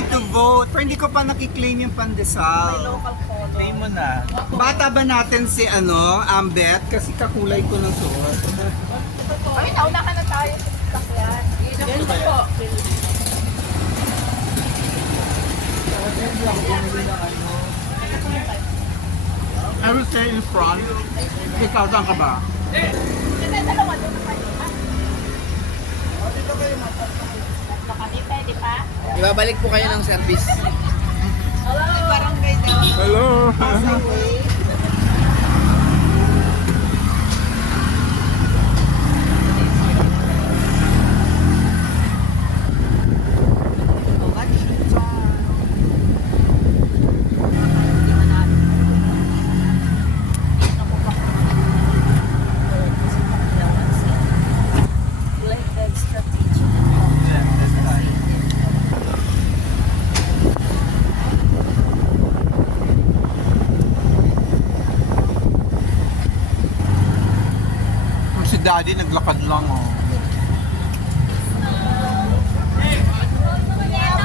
ready to vote. Pero hindi ko pa nakiklaim yung pandesal. Claim mo na. Bata ba natin si Ambet? Kasi kakulay ko ng suot. Ay, nauna ka na tayo sa sasakyan. Yan po. I will stay in front. Ikaw, saan ka ba? Kasi dalawa doon na kayo, ha? Dito kayo tatlo kami, pwede pa? Ibabalik po kayo ng service. Hello! Barangay daw. Hello! Si Daddy naglakad lang, oh.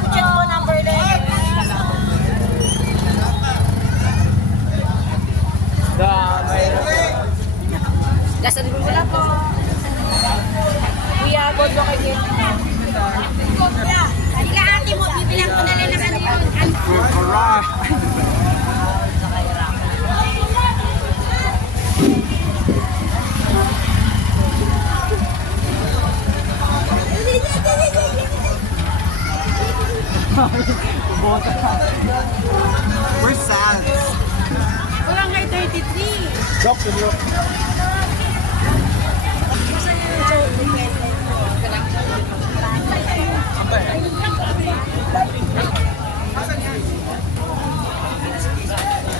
Check mo number din. Gasan ko sila po. Kuya, bodo kay Kim. Kuya, halika ate mo, bibilang ko na lang ng ano yun. Alright. We're sad. Barangay 33. Doc, look.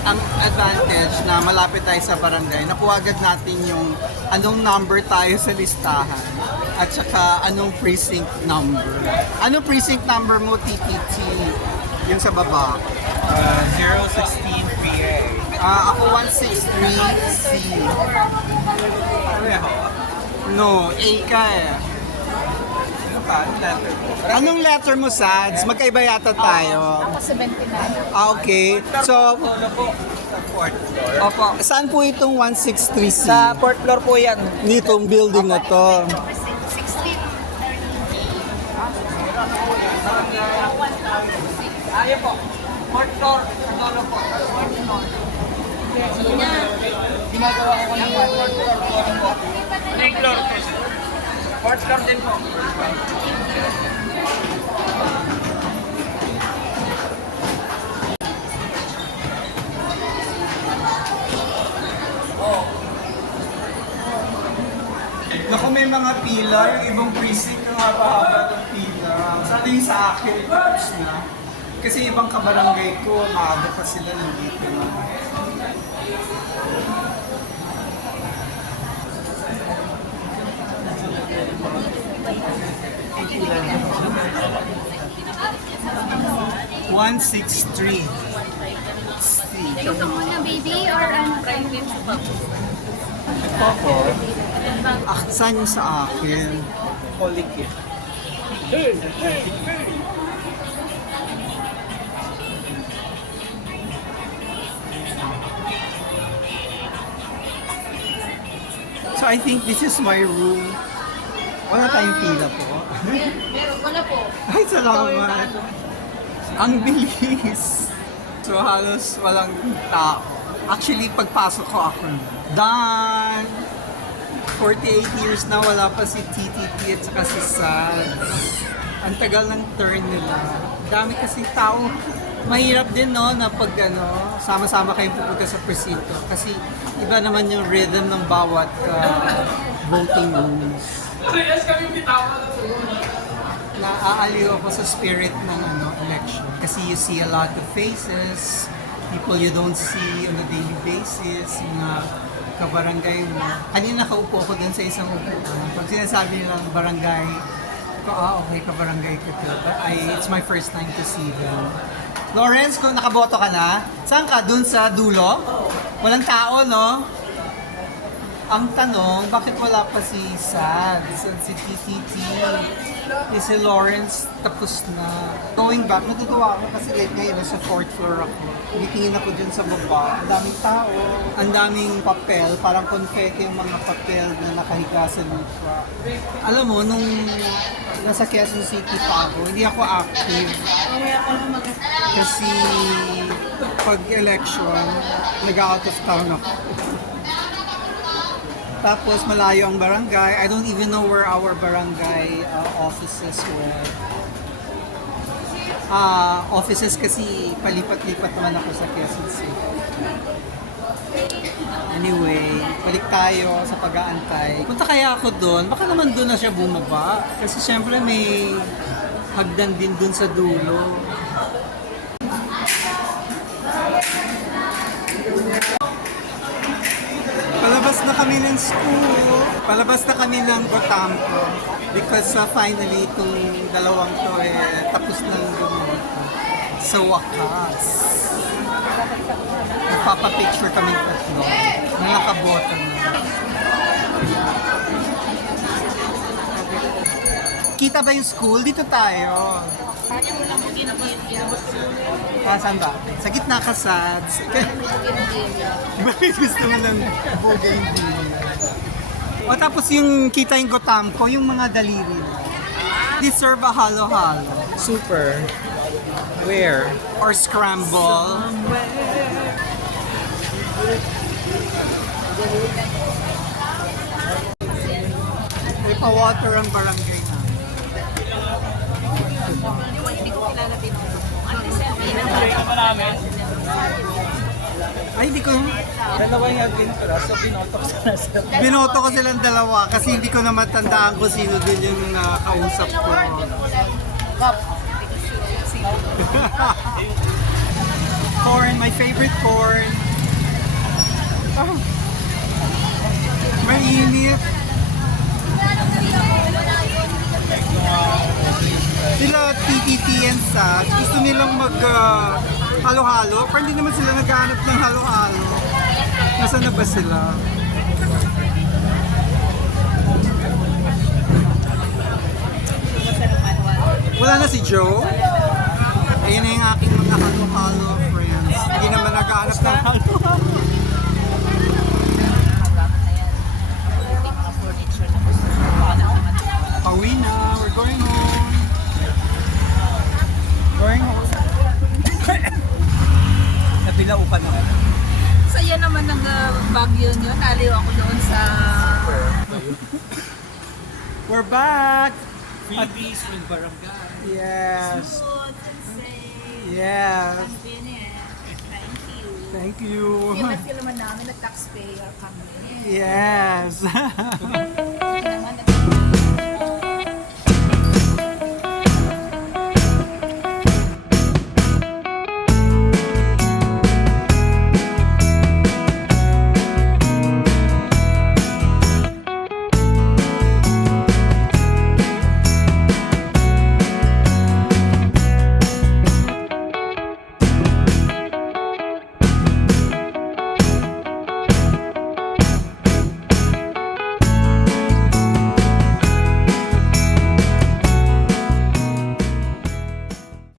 Ang advantage na malapit tayo sa barangay, nakuha agad natin yung anong number tayo sa listahan at saka anong precinct number. Anong precinct number mo, TTT? Yung sa baba. 016 PA. Ako 163C. No, A ka eh. Ano ka? Ano letter? Anong letter mo, Sads? Magkaiba yata tayo. Ako 79. Okay. So, Ano po? Sa fourth floor. opo, saan po itong 163C? Sa fourth floor po yan. Nitong building na to. 16. Ayaw po. Fourth floor. Kadolo po. Fourth floor. Ginagawa ko ng fourth floor po. Third floor. Fourth floor din po. Naku, may mga pila. Yung ibang precinct yung haba-haba ng pila. Sana yung sa akin, tapos na. Kasi ibang kabarangay ko, maaga pa sila nandito na. One six three. Ito muna baby or ano? Private pa. Ito po. Saan yung sa akin? Holy kid. So I think this is my room. Wala tayong pila po. Meron, wala po. Ay, salamat. Ang bilis. So halos walang tao. Actually, pagpasok ko ako na. Done! 48 years na wala pa si TTT at saka si Sads. Ang tagal ng turn nila. Dami kasi tao. Mahirap din no na pag sama-sama kayong pupunta sa presinto. Kasi iba naman yung rhythm ng bawat voting rooms. Naaaliw ako sa spirit ng election. Kasi you see a lot of faces, people you don't see on a daily basis, mga kabarangay mo. Kanina nakaupo ko dun sa isang upuan. Pag sinasabi nilang barangay, ko, okay, kabarangay ko to. But it's my first time to see them. Lawrence, kung nakaboto ka na, saan ka? Dun sa dulo? Walang tao, no? Ang tanong, bakit wala pa si Sads, si TTT, si Lawrence, tapos na. Going back, natutuwa ako kasi late ngayon, nasa 4th floor ako. Tumitingin ako dun sa baba, ang daming tao, ang daming papel, parang confetti yung mga papel na nakahiga sa lupa. Alam mo, nung nasa Quezon City pa ako, hindi ako active. Kasi pag election, nag-out of town ako. Tapos malayo ang barangay. I don't even know where our barangay offices were. Offices kasi palipat-lipat naman ako sa Quezon City. Anyway, balik tayo sa pag-aantay. Punta kaya ako doon. Baka naman doon na siya bumaba. Kasi syempre may hagdan din doon sa dulo. Palabas na kami ng school. Palabas na kami ng Gotampo. Because finally, itong dalawang to tapos na gumawa. Sa wakas. Nagpapapicture kami tatlo. Na nakaboto na. Kita ba yung school? Dito tayo. Saan ba? Sa gitna ka, Sads. Bakit gusto mo ng bougainvillea? O tapos yung kita yung Gotampo, yung mga daliri. Deserve a halo-halo. Super. Where? Or scramble. May pa-water ang barangay na. Ay, hindi ko... Dalawa yung adventure, so pinoto ko sana sa Binoto ko silang dalawa kasi hindi ko na matandaan kung sino din yung nakausap ko. Corn, my favorite corn. Oh. Mainit. Sila TTT and Sads, gusto nilang mag halo-halo, pero hindi naman sila naghahanap ng halo-halo. Nasaan na ba sila? Wala na si Joe. Ayun na yung aking mga halo-halo friends. Hindi naman naghahanap ng halo-halo. Pauwi na. We're going home. Going home. Napilaupan ako. Saya naman ng Baguio nyo. Naliw ako doon sa... We're back. Freebies with barangay. Yes. Food and safe. Yes. Convenient. Thank you. Thank you. Feel naman namin na taxpayer kami. Yes.